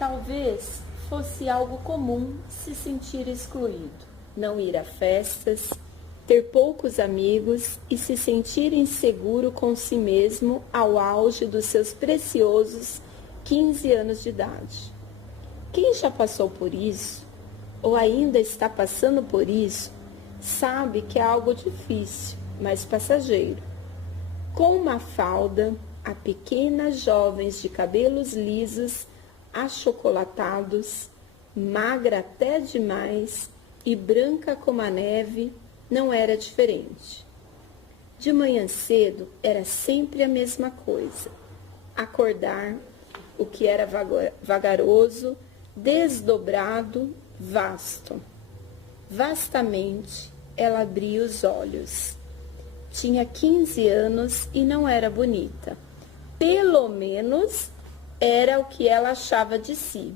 Talvez fosse algo comum se sentir excluído, não ir a festas, ter poucos amigos e se sentir inseguro com si mesmo ao auge dos seus preciosos 15 anos de idade. Quem já passou por isso, ou ainda está passando por isso, sabe que é algo difícil, mas passageiro. Com uma falda, a pequenas jovens de cabelos lisos, achocolatados, magra até demais e branca como a neve, não era diferente. De manhã cedo era sempre a mesma coisa. Acordar, o que era vagaroso, desdobrado, vasto. Vastamente, ela abria os olhos. Tinha 15 anos e não era bonita. Pelo menos era o que ela achava de si.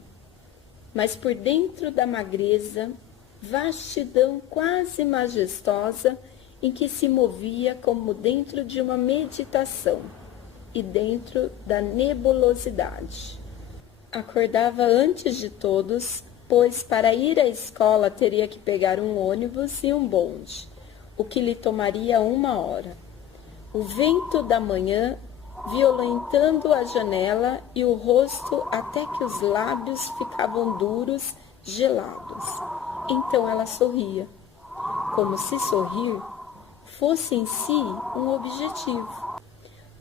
Mas por dentro da magreza, vastidão quase majestosa em que se movia como dentro de uma meditação e dentro da nebulosidade. Acordava antes de todos, pois para ir à escola teria que pegar um ônibus e um bonde, o que lhe tomaria 1 hora. O vento da manhã violentando a janela e o rosto até que os lábios ficavam duros, gelados. Então ela sorria, como se sorrir fosse em si um objetivo.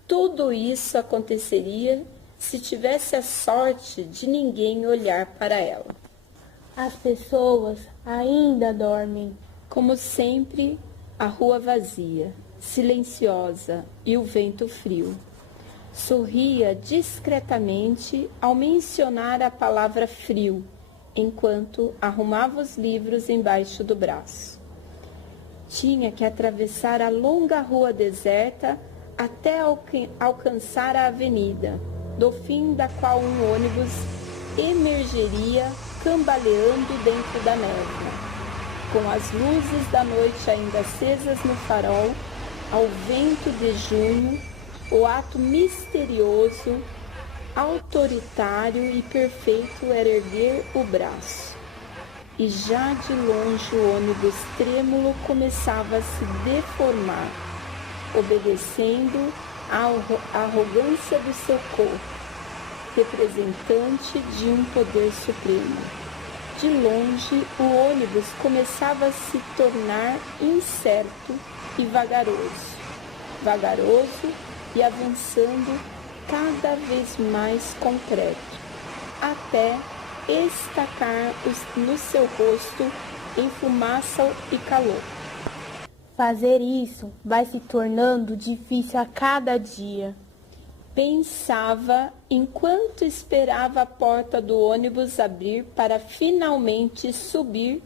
Tudo isso aconteceria se tivesse a sorte de ninguém olhar para ela. As pessoas ainda dormem. Como sempre, a rua vazia, silenciosa e o vento frio. Sorria discretamente ao mencionar a palavra frio, enquanto arrumava os livros embaixo do braço. Tinha que atravessar a longa rua deserta até alcançar a avenida, do fim da qual um ônibus emergeria cambaleando dentro da névoa, com as luzes da noite ainda acesas no farol, ao vento de junho, o ato misterioso, autoritário e perfeito era erguer o braço. E já de longe o ônibus trêmulo começava a se deformar, obedecendo à arrogância do seu corpo, representante de um poder supremo. De longe, o ônibus começava a se tornar incerto e vagaroso e avançando cada vez mais concreto, até estacar no seu rosto em fumaça e calor. Fazer isso vai se tornando difícil a cada dia. Pensava enquanto esperava a porta do ônibus abrir para finalmente subir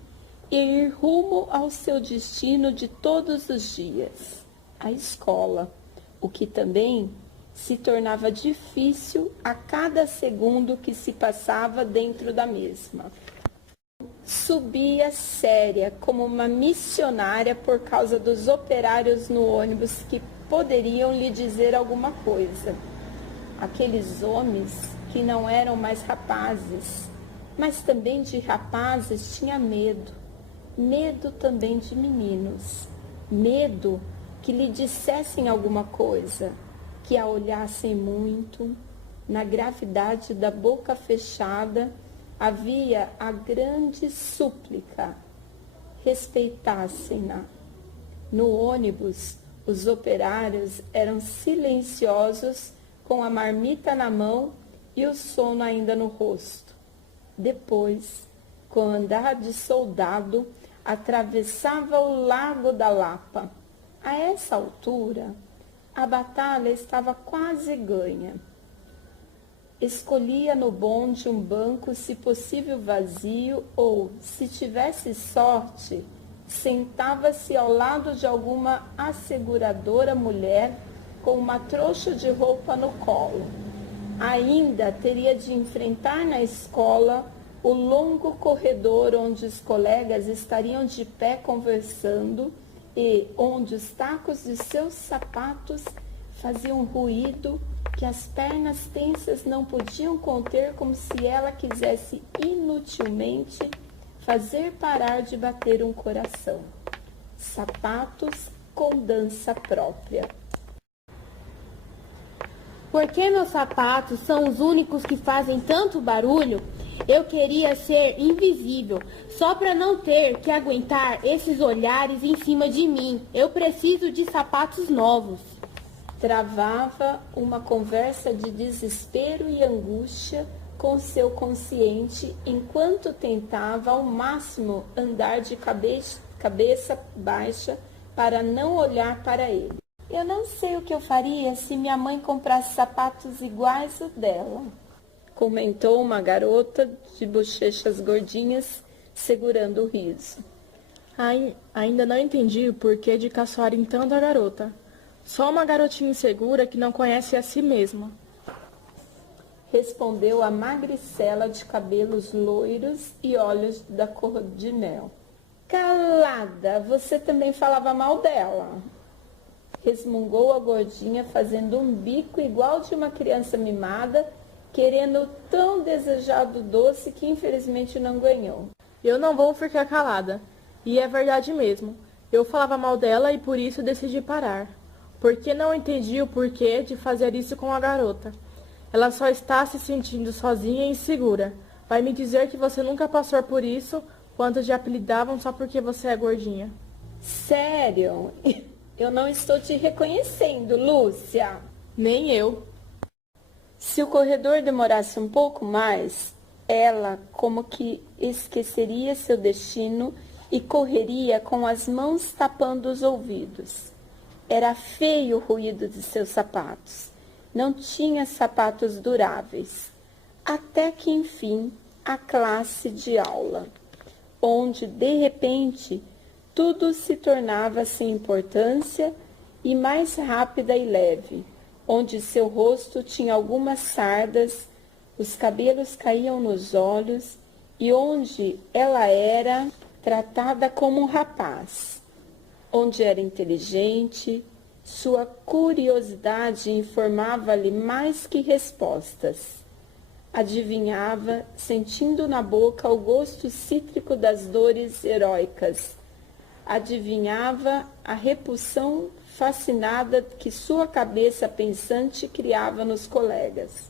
e ir rumo ao seu destino de todos os dias, a escola, o que também se tornava difícil a cada segundo que se passava dentro da mesma. Subia séria como uma missionária por causa dos operários no ônibus que poderiam lhe dizer alguma coisa. Aqueles homens que não eram mais rapazes, mas também de rapazes tinha medo. Medo também de meninos. Medo que lhe dissessem alguma coisa, que a olhassem muito. Na gravidade da boca fechada havia a grande súplica: respeitassem-na. No ônibus, os operários eram silenciosos, com a marmita na mão e o sono ainda no rosto. Depois, com andar de soldado, atravessava o Largo da Lapa. A essa altura, a batalha estava quase ganha. Escolhia no bonde um banco, se possível vazio, ou, se tivesse sorte, sentava-se ao lado de alguma asseguradora mulher com uma trouxa de roupa no colo. Ainda teria de enfrentar na escola o longo corredor onde os colegas estariam de pé conversando e onde os tacos de seus sapatos faziam ruído que as pernas tensas não podiam conter, como se ela quisesse inutilmente fazer parar de bater um coração. Sapatos com dança própria. Por que meus sapatos são os únicos que fazem tanto barulho? Eu queria ser invisível, só para não ter que aguentar esses olhares em cima de mim. Eu preciso de sapatos novos. Travava uma conversa de desespero e angústia com seu consciente, enquanto tentava ao máximo andar de cabeça baixa para não olhar para ele. Eu não sei o que eu faria se minha mãe comprasse sapatos iguais ao dela, comentou uma garota de bochechas gordinhas, segurando o riso. Ainda não entendi o porquê de caçoarem tanto a garota. Só uma garotinha insegura que não conhece a si mesma, respondeu a magricela de cabelos loiros e olhos da cor de mel. Calada, você também falava mal dela, resmungou a gordinha, fazendo um bico igual de uma criança mimada, querendo o tão desejado doce que infelizmente não ganhou. Eu não vou ficar calada, e é verdade mesmo. Eu falava mal dela e por isso decidi parar. Porque não entendi o porquê de fazer isso com a garota. Ela só está se sentindo sozinha e insegura. Vai me dizer que você nunca passou por isso, quando te apelidavam só porque você é gordinha. Sério? Eu não estou te reconhecendo, Lúcia. Nem eu. Se o corredor demorasse um pouco mais, ela como que esqueceria seu destino e correria com as mãos tapando os ouvidos. Era feio o ruído de seus sapatos. Não tinha sapatos duráveis. Até que, enfim, a classe de aula, onde, de repente, tudo se tornava sem importância e mais rápida e leve, onde seu rosto tinha algumas sardas, os cabelos caíam nos olhos e onde ela era tratada como um rapaz, onde era inteligente, sua curiosidade informava-lhe mais que respostas. Adivinhava, sentindo na boca o gosto cítrico das dores heróicas. Adivinhava a repulsão fascinada que sua cabeça pensante criava nos colegas.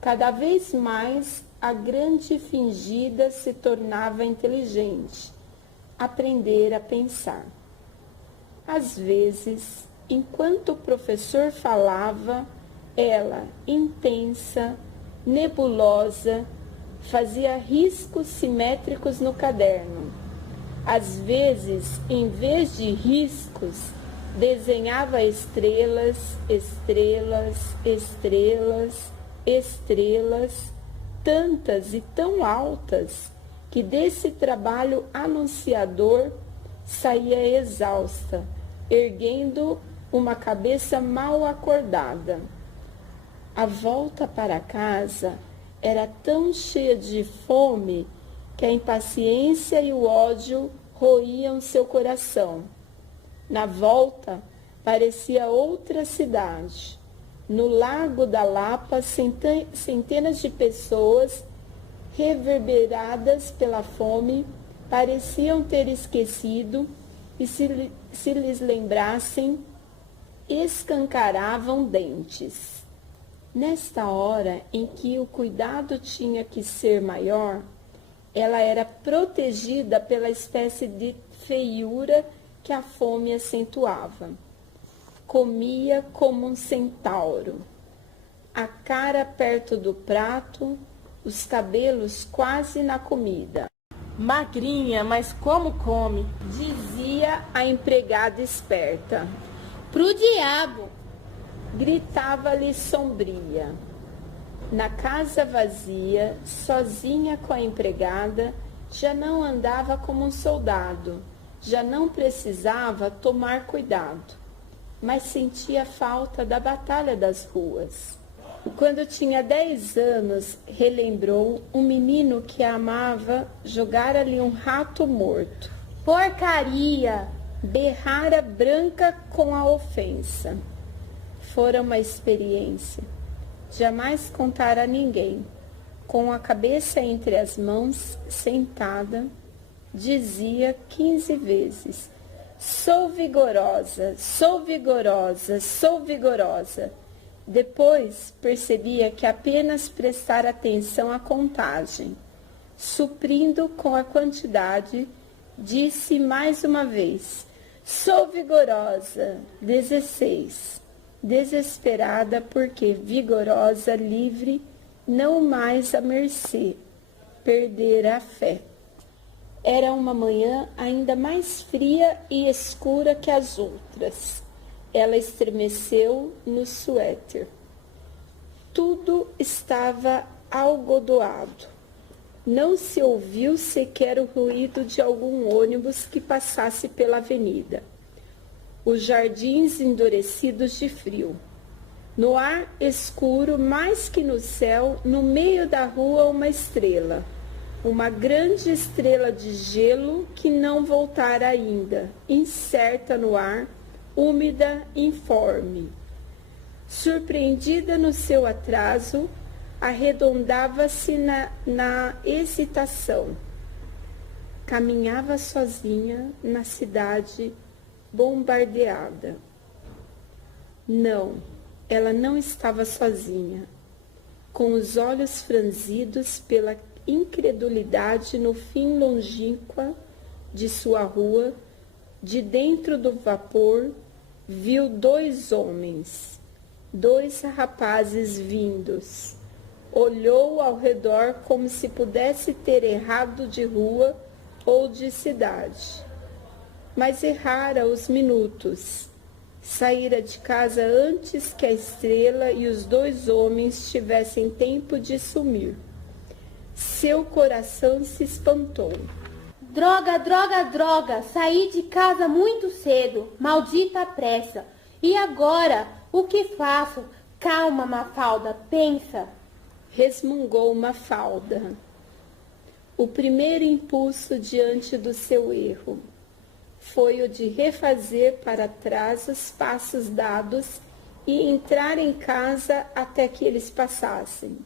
Cada vez mais, a grande fingida se tornava inteligente, aprender a pensar. Às vezes, enquanto o professor falava, ela, intensa, nebulosa, fazia riscos simétricos no caderno. Às vezes, em vez de riscos, desenhava estrelas, estrelas, estrelas, estrelas, tantas e tão altas que desse trabalho anunciador saía exausta, erguendo uma cabeça mal acordada. A volta para casa era tão cheia de fome que a impaciência e o ódio roíam seu coração. Na volta, parecia outra cidade. No Largo da Lapa, centenas de pessoas, reverberadas pela fome, pareciam ter esquecido e, se lhes lembrassem, escancaravam dentes. Nesta hora em que o cuidado tinha que ser maior, ela era protegida pela espécie de feiura que a fome acentuava. Comia como um centauro, a cara perto do prato, os cabelos quase na comida. Magrinha, mas como come? Dizia a empregada esperta. Pro diabo! Gritava-lhe sombria. Na casa vazia, sozinha com a empregada, já não andava como um soldado, já não precisava tomar cuidado, mas sentia falta da batalha das ruas. Quando tinha 10 anos, relembrou um menino que a amava jogar ali um rato morto. Porcaria! Berrara branca com a ofensa. Fora uma experiência. jamais contar a ninguém. Com a cabeça entre as mãos, sentada, dizia 15 vezes: sou vigorosa, sou vigorosa, sou vigorosa. Depois percebia que apenas prestar atenção à contagem, suprindo com a quantidade, disse mais uma vez: sou vigorosa, 16. Desesperada porque vigorosa, livre, não mais à mercê, perdera a fé. Era uma manhã ainda mais fria e escura que as outras. Ela estremeceu no suéter. Tudo estava algodoado. Não se ouviu sequer o ruído de algum ônibus que passasse pela avenida. Os jardins endurecidos de frio. No ar escuro, mais que no céu, no meio da rua uma estrela. Uma grande estrela de gelo que não voltara ainda, incerta no ar, úmida, informe. Surpreendida no seu atraso, arredondava-se na hesitação. Caminhava sozinha na cidade bombardeada. Não, ela não estava sozinha. Com os olhos franzidos pela incredulidade no fim longínqua de sua rua, de dentro do vapor, viu 2 homens, 2 rapazes vindos. Olhou ao redor como se pudesse ter errado de rua ou de cidade. Mas errara os minutos. Saíra de casa antes que a estrela e os 2 homens tivessem tempo de sumir. Seu coração se espantou. Droga, droga, droga! Saí de casa muito cedo, maldita pressa. E agora, o que faço? Calma, Mafalda, pensa. Resmungou Mafalda. O primeiro impulso diante do seu erro foi o de refazer para trás os passos dados e entrar em casa até que eles passassem.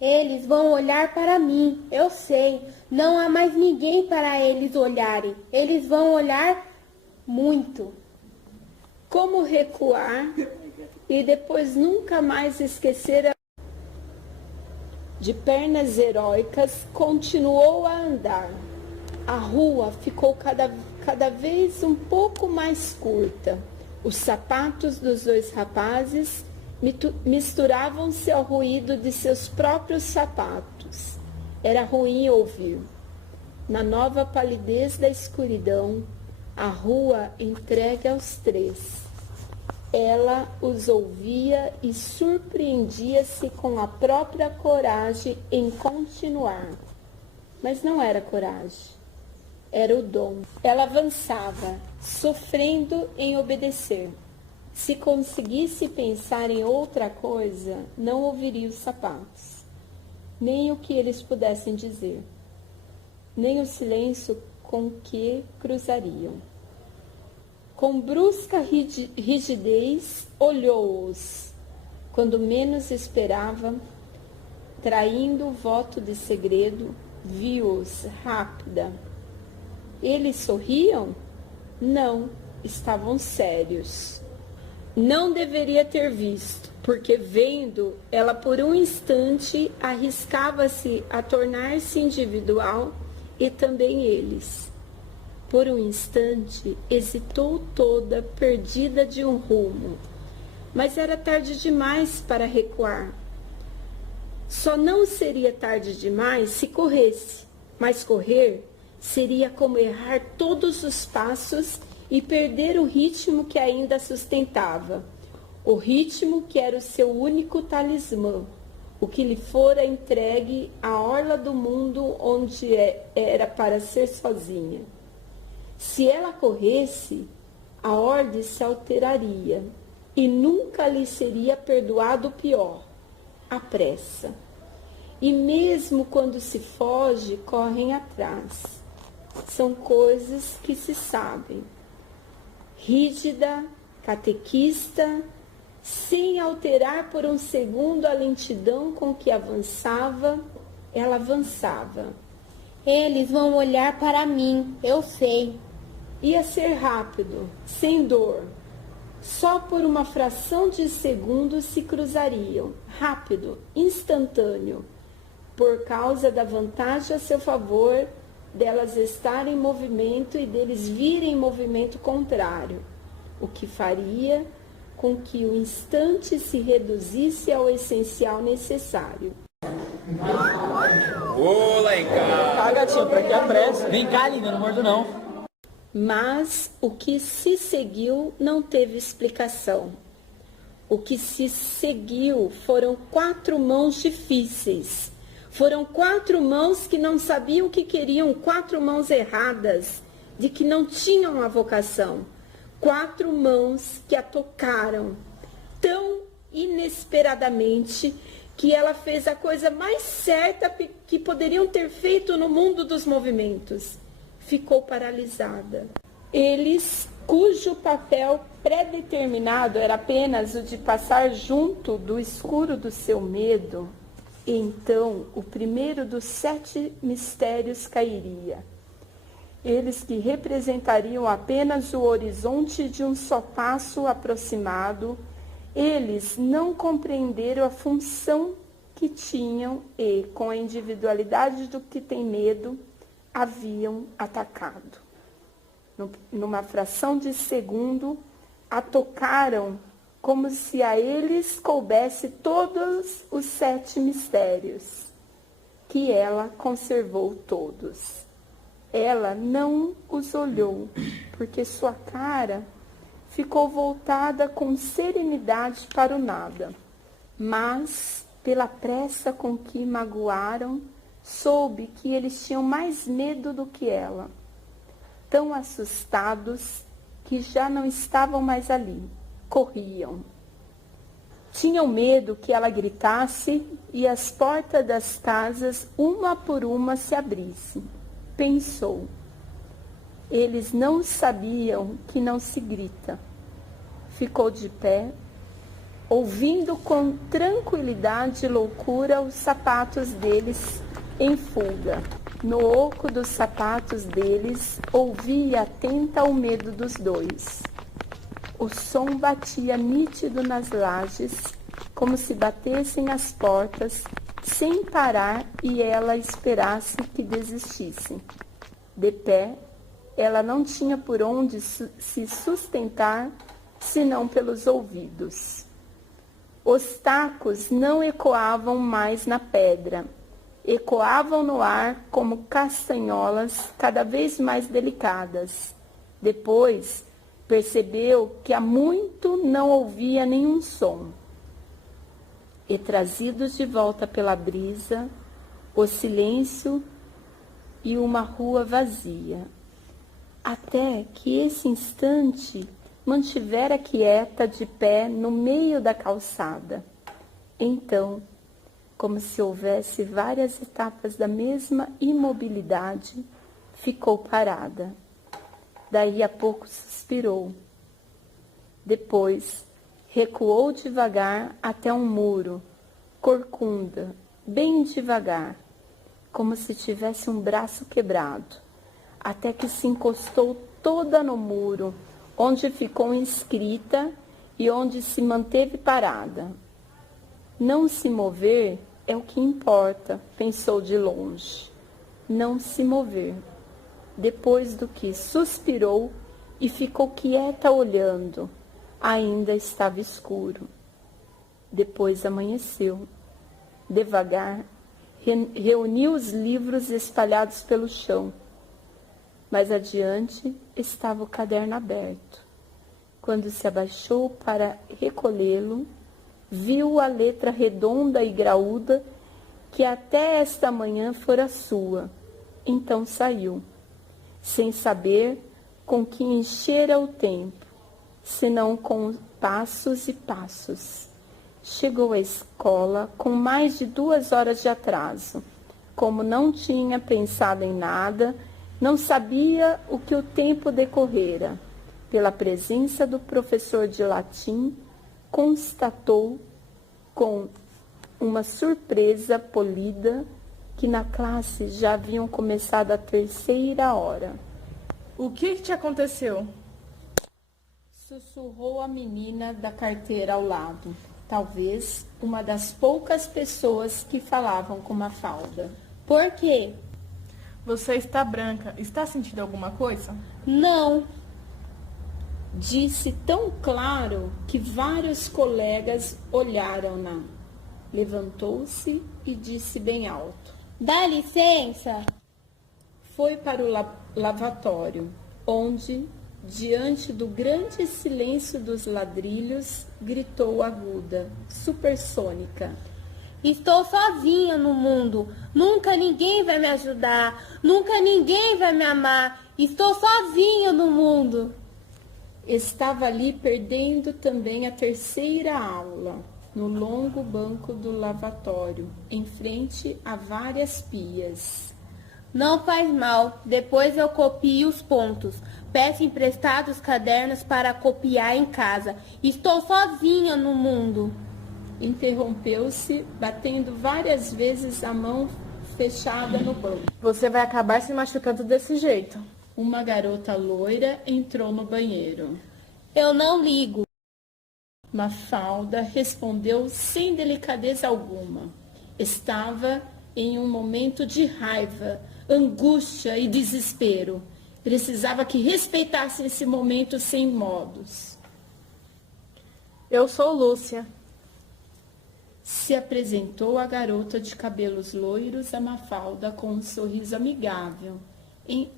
Eles vão olhar para mim, eu sei. Não há mais ninguém para eles olharem. Eles vão olhar muito. Como recuar e depois nunca mais esquecer de pernas heróicas, continuou a andar. A rua ficou cada vez um pouco mais curta. Os sapatos dos 2 rapazes misturavam-se ao ruído de seus próprios sapatos. Era ruim ouvir. Na nova palidez da escuridão, a rua entregue aos 3. Ela os ouvia e surpreendia-se com a própria coragem em continuar. Mas não era coragem, era o dom. Ela avançava, sofrendo em obedecer. Se conseguisse pensar em outra coisa, não ouviria os sapatos, nem o que eles pudessem dizer, nem o silêncio com que cruzariam. Com brusca rigidez, olhou-os. Quando menos esperava, traindo o voto de segredo, viu-os rápida. Eles sorriam? Não, estavam sérios. Não deveria ter visto, porque vendo, ela por um instante arriscava-se a tornar-se individual e também eles. Por um instante, hesitou toda, perdida de um rumo. Mas era tarde demais para recuar. Só não seria tarde demais se corresse, mas correr seria como errar todos os passos e perder o ritmo que ainda sustentava, o ritmo que era o seu único talismã, o que lhe fora entregue à orla do mundo onde era para ser sozinha. Se ela corresse, a ordem se alteraria e nunca lhe seria perdoado o pior, a pressa. E mesmo quando se foge, correm atrás. São coisas que se sabem. Rígida, catequista, Sem alterar por um segundo a lentidão com que avançava, ela avançava. Eles vão olhar para mim, eu sei. Ia ser rápido, sem dor. Só por uma fração de segundo se cruzariam. Rápido, instantâneo. Por causa da vantagem a seu favor delas estarem em movimento e deles virem em movimento contrário. O que faria com que o instante se reduzisse ao essencial necessário. Olá, em casa. Ah, gatinho, pra que a pressa? Vem cá, linda, não mordo não. Mas o que se seguiu não teve explicação. O que se seguiu foram 4 mãos difíceis. Foram 4 mãos que não sabiam o que queriam, 4 mãos erradas, de que não tinham a vocação. 4 mãos que a tocaram tão inesperadamente que ela fez a coisa mais certa que poderiam ter feito no mundo dos movimentos. Ficou paralisada. Eles, cujo papel predeterminado era apenas o de passar junto do escuro do seu medo, então o primeiro dos 7 mistérios cairia. Eles que representariam apenas o horizonte de um só passo aproximado, eles não compreenderam a função que tinham e, com a individualidade do que tem medo, haviam atacado. Numa fração de segundo, a tocaram como se a eles coubesse todos os 7 mistérios, que ela conservou todos. Ela não os olhou, porque sua cara ficou voltada com serenidade para o nada. Mas, pela pressa com que magoaram, soube que eles tinham mais medo do que ela, tão assustados que já não estavam mais ali, corriam. Tinham medo que ela gritasse e as portas das casas, uma por uma, se abrissem. Pensou, eles não sabiam que não se grita. Ficou de pé, ouvindo com tranquilidade e loucura os sapatos deles em fuga. No oco dos sapatos deles, ouvia atenta o medo dos 2. O som batia nítido nas lajes, como se batessem as portas, sem parar, e ela esperasse que desistissem. De pé, ela não tinha por onde se sustentar, senão pelos ouvidos. Os tacos não ecoavam mais na pedra, ecoavam no ar como castanholas cada vez mais delicadas. Depois, percebeu que há muito não ouvia nenhum som. E trazidos de volta pela brisa, o silêncio e uma rua vazia. Até que esse instante mantivera quieta de pé no meio da calçada. Então, como se houvesse várias etapas da mesma imobilidade, ficou parada. Daí a pouco suspirou. Depois, recuou devagar até um muro, corcunda, bem devagar, como se tivesse um braço quebrado, até que se encostou toda no muro, onde ficou inscrita e onde se manteve parada. Não se mover é o que importa, pensou de longe. Não se mover. Depois do que suspirou e ficou quieta olhando. Ainda estava escuro. Depois amanheceu. Devagar, reuniu os livros espalhados pelo chão. Mais adiante estava o caderno aberto. Quando se abaixou para recolhê-lo, viu a letra redonda e graúda que até esta manhã fora sua. Então saiu, sem saber com que enchera o tempo, senão com passos e passos. Chegou à escola com mais de 2 horas de atraso. Como não tinha pensado em nada, não sabia o que o tempo decorrera. Pela presença do professor de latim, constatou com uma surpresa polida que na classe já haviam começado a terceira hora. O que te aconteceu? Sussurrou a menina da carteira ao lado, talvez uma das poucas pessoas que falavam com Mafalda. Por quê? Você está branca. Está sentindo alguma coisa? Não. Disse tão claro que vários colegas olharam-na. Levantou-se e disse bem alto: Dá licença. Foi para o lavatório, onde, diante do grande silêncio dos ladrilhos, gritou aguda, supersônica: Estou sozinha no mundo. Nunca ninguém vai me ajudar. Nunca ninguém vai me amar. Estou sozinha no mundo. Estava ali perdendo também a terceira aula, no longo banco do lavatório, em frente a várias pias. Não faz mal. Depois eu copio os pontos. Peço emprestados cadernos para copiar em casa. Estou sozinha no mundo. Interrompeu-se, batendo várias vezes a mão fechada no banco. Você vai acabar se machucando desse jeito. Uma garota loira entrou no banheiro. Eu não ligo. Mafalda respondeu sem delicadeza alguma. Estava em um momento de raiva, angústia e desespero. Precisava que respeitasse esse momento sem modos. Eu sou Lúcia. Se apresentou a garota de cabelos loiros a Mafalda com um sorriso amigável,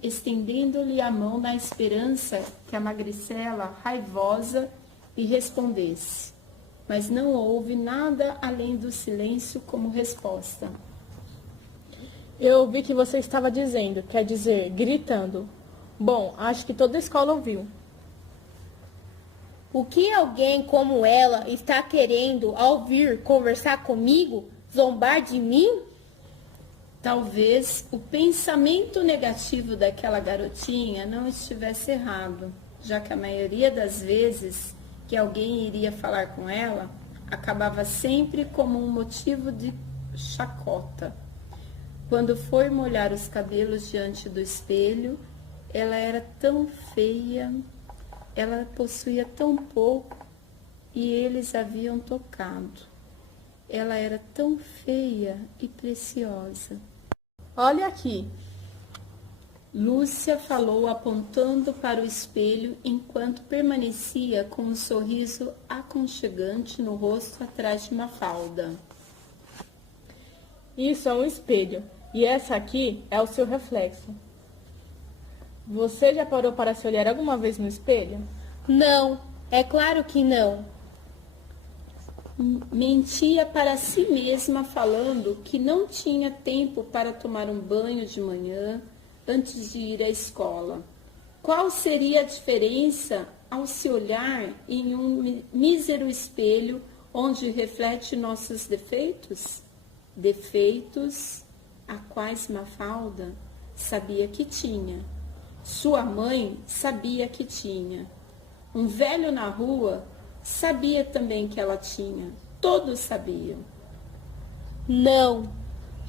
estendendo-lhe a mão na esperança que a magricela, raivosa, lhe respondesse. Mas não houve nada além do silêncio como resposta. Eu ouvi que você estava dizendo, quer dizer, gritando. Bom, acho que toda a escola ouviu. O que alguém como ela está querendo ao vir conversar comigo? Zombar de mim? Talvez o pensamento negativo daquela garotinha não estivesse errado, já que a maioria das vezes que alguém iria falar com ela, acabava sempre como um motivo de chacota. Quando foi molhar os cabelos diante do espelho, ela era tão feia, ela possuía tão pouco e eles haviam tocado. Ela era tão feia e preciosa. Olha aqui. Lúcia falou apontando para o espelho enquanto permanecia com um sorriso aconchegante no rosto atrás de Mafalda. Isso é um espelho e essa aqui é o seu reflexo. Você já parou para se olhar alguma vez no espelho? Não, é claro que não. Mentia para si mesma falando que não tinha tempo para tomar um banho de manhã antes de ir à escola. Qual seria a diferença ao se olhar em um mísero espelho onde reflete nossos defeitos? Defeitos a quais Mafalda sabia que tinha. Sua mãe sabia que tinha. Um velho na rua sabia também que ela tinha. Todos sabiam. Não,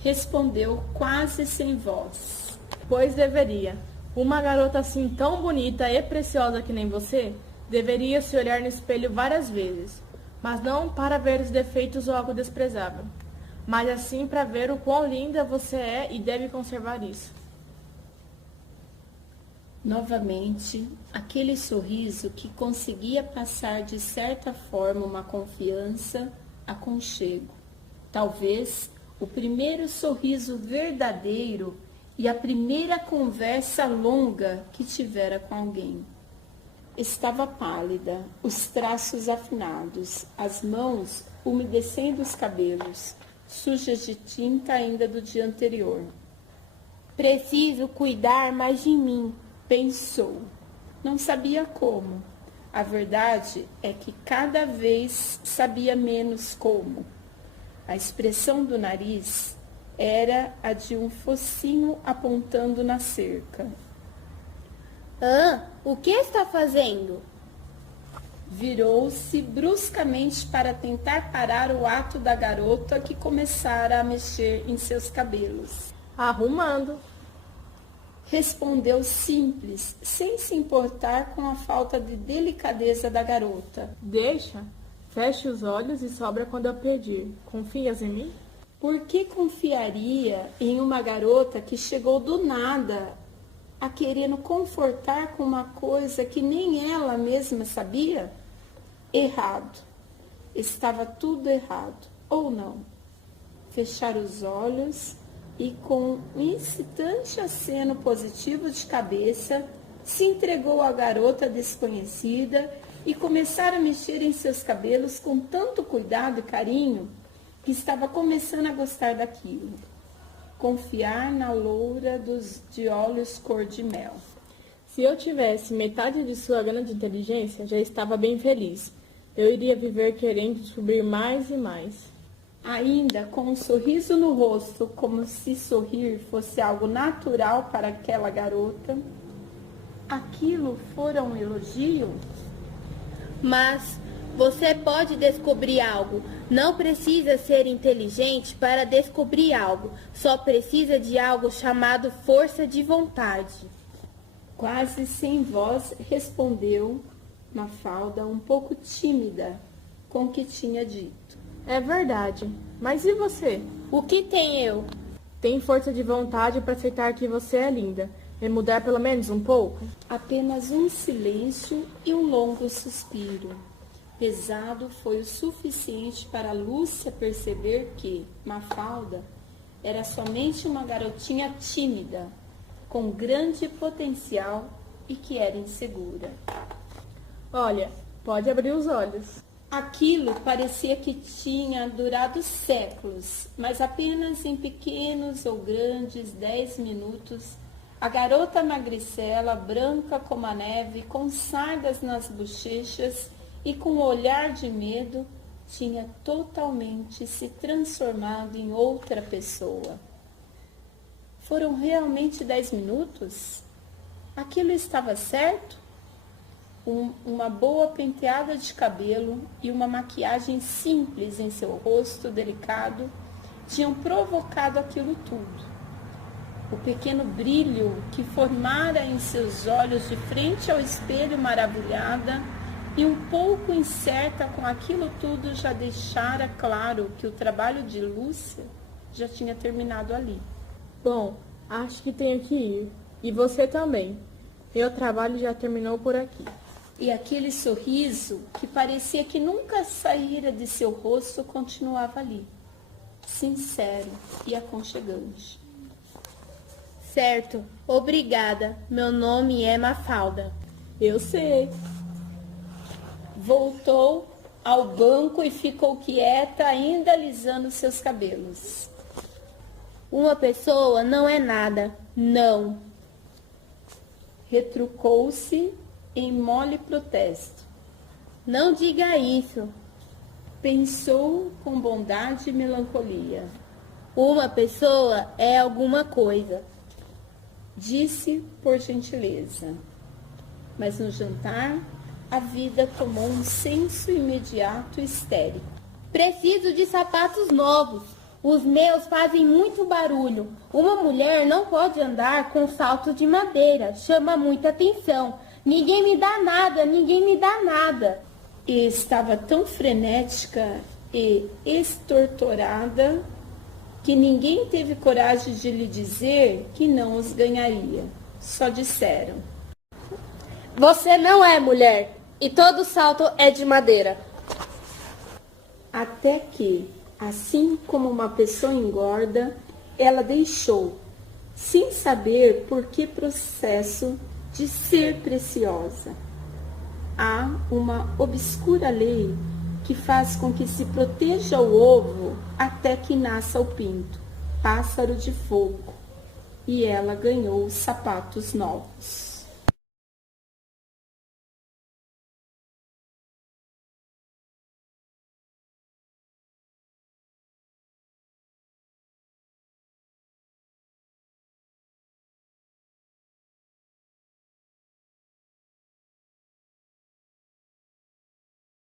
Respondeu quase sem voz. Pois deveria. Uma garota assim tão bonita e preciosa que nem você, deveria se olhar no espelho várias vezes, mas não para ver os defeitos ou algo desprezável, mas assim para ver o quão linda você é e deve conservar isso. Novamente, aquele sorriso que conseguia passar de certa forma uma confiança, aconchego. Talvez o primeiro sorriso verdadeiro e a primeira conversa longa que tivera com alguém. Estava pálida, os traços afinados, as mãos umedecendo os cabelos, sujas de tinta ainda do dia anterior. preciso cuidar mais de mim. Pensou. Não sabia como. A verdade é que cada vez sabia menos como. A expressão do nariz era a de um focinho apontando na cerca. O que está fazendo? Virou-se bruscamente para tentar parar o ato da garota que começara a mexer em seus cabelos. Arrumando. Respondeu simples, sem se importar com a falta de delicadeza da garota. Deixa. Feche os olhos e sobra quando eu pedir. Confias em mim? Por que confiaria em uma garota que chegou do nada a querendo confortar com uma coisa que nem ela mesma sabia? Errado. Estava tudo errado, ou não? Fechar os olhos e, com um incitante aceno positivo de cabeça, se entregou à garota desconhecida e começaram a mexer em seus cabelos com tanto cuidado e carinho que estava começando a gostar daquilo. Confiar na loura de olhos cor de mel. Se eu tivesse metade de sua grande inteligência, já estava bem feliz. Eu iria viver querendo descobrir mais e mais. Ainda com um sorriso no rosto, como se sorrir fosse algo natural para aquela garota, aquilo fora um elogio? Mas você pode descobrir algo. Não precisa ser inteligente para descobrir algo. Só precisa de algo chamado força de vontade. Quase sem voz respondeu Mafalda, um pouco tímida com o que tinha dito. É verdade. Mas e você? O que tem eu? Tem força de vontade para aceitar que você é linda e mudar pelo menos um pouco? Apenas um silêncio e um longo suspiro. Pesado foi o suficiente para Lúcia perceber que Mafalda era somente uma garotinha tímida, com grande potencial e que era insegura. Olha, pode abrir os olhos. Aquilo parecia que tinha durado séculos, mas apenas em pequenos ou grandes 10 minutos, a garota magricela, branca como a neve, com sardas nas bochechas e com um olhar de medo, tinha totalmente se transformado em outra pessoa. Foram realmente 10 minutos? Aquilo estava certo? Uma boa penteada de cabelo e uma maquiagem simples em seu rosto delicado tinham provocado aquilo tudo. O pequeno brilho que formara em seus olhos de frente ao espelho maravilhada e um pouco incerta com aquilo tudo já deixara claro que o trabalho de Lúcia já tinha terminado ali. Bom, acho que tenho que ir. E você também. Meu trabalho já terminou por aqui. E aquele sorriso, que parecia que nunca saíra de seu rosto, continuava ali, sincero e aconchegante. Certo, obrigada. Meu nome é Mafalda. Eu sei. Voltou ao banco e ficou quieta, ainda alisando seus cabelos. Uma pessoa não é nada, não. Retrucou-se em mole protesto. Não diga isso. Pensou com bondade e melancolia. Uma pessoa é alguma coisa. Disse por gentileza. Mas no jantar, a vida tomou um senso imediato e histérico. Preciso de sapatos novos. Os meus fazem muito barulho. Uma mulher não pode andar com saltos de madeira. Chama muita atenção. Ninguém me dá nada, ninguém me dá nada. E estava tão frenética e estortorada que ninguém teve coragem de lhe dizer que não os ganharia. Só disseram: Você não é mulher, e todo salto é de madeira. Até que, assim como uma pessoa engorda, ela deixou, sem saber por que processo, de ser preciosa. Há uma obscura lei que faz com que se proteja o ovo até que nasça o pinto, pássaro de fogo, e ela ganhou sapatos novos.